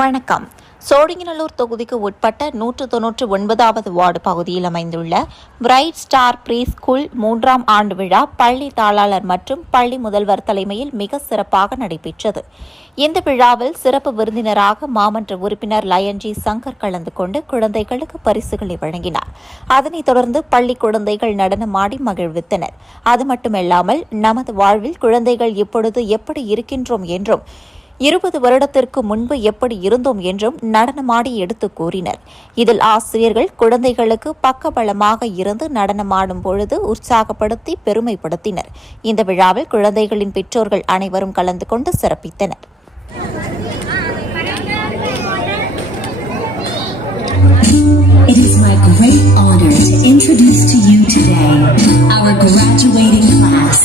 வணக்கம். சோழிங்கநல்லூர் தொகுதிக்கு உட்பட்ட நூற்று தொன்னூற்று ஒன்பதாவது வார்டு பகுதியில் அமைந்துள்ள பிரைட் ஸ்டார் ப்ரீ ஸ்கூல் மூன்றாம் ஆண்டு விழா பள்ளி தாளாளர் மற்றும் பள்ளி முதல்வர் தலைமையில் மிக சிறப்பாக நடைபெற்றது. இந்த விழாவில் சிறப்பு விருந்தினராக மாமன்ற உறுப்பினர் லயன்ஜி சங்கர் கலந்து கொண்டு குழந்தைகளுக்கு பரிசுகளை வழங்கினார். அதனைத் தொடர்ந்து பள்ளி குழந்தைகள் நடனமாடி மகிழ்வித்தனர். அது மட்டுமல்லாமல் நமது வாழ்வில் குழந்தைகள் இப்பொழுது எப்படி இருக்கின்றோம் என்றும் இருபது வருடத்திற்கு முன்பு எப்படி இருந்தோம் என்றும் நடனமாடி எடுத்து கூறினர் இதில் ஆசிரியர்கள் குழந்தைகளுக்கு பக்கபலமாக இருந்து நடனமாடும் பொழுது உற்சாகப்படுத்தி பெருமைப்படுத்தினர் இந்த விழாவில் குழந்தைகளின் பெற்றோர்கள் அனைவரும் கலந்து கொண்டு சிறப்பித்தனர் It is my great honor to introduce to you today our graduating class.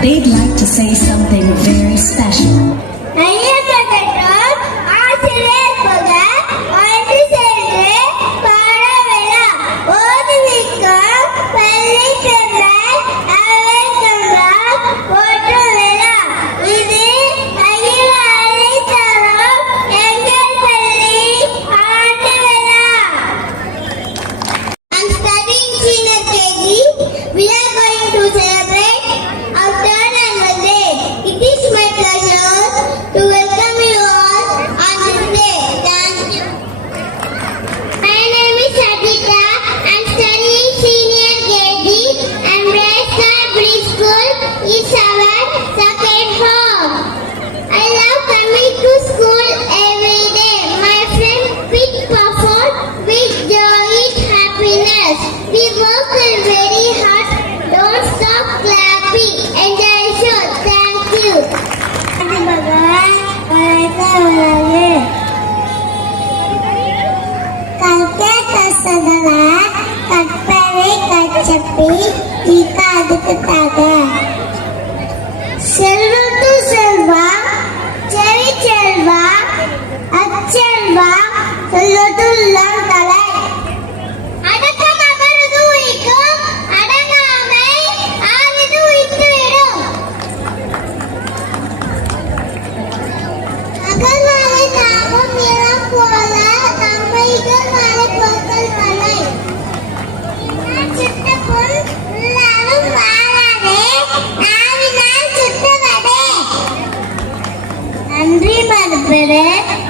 They'd like to say something very special. happy and I should thank you. Kita ketahui.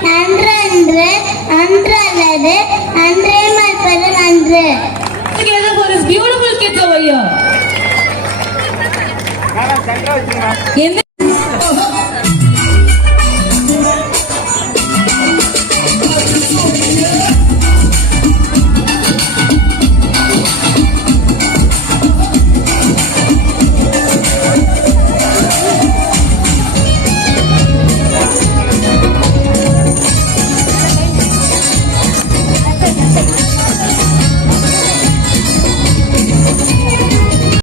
நன்றன்று நன்றல்லது நன்றே மறுப்பது நன்று together for this beautiful kids over here. எந்த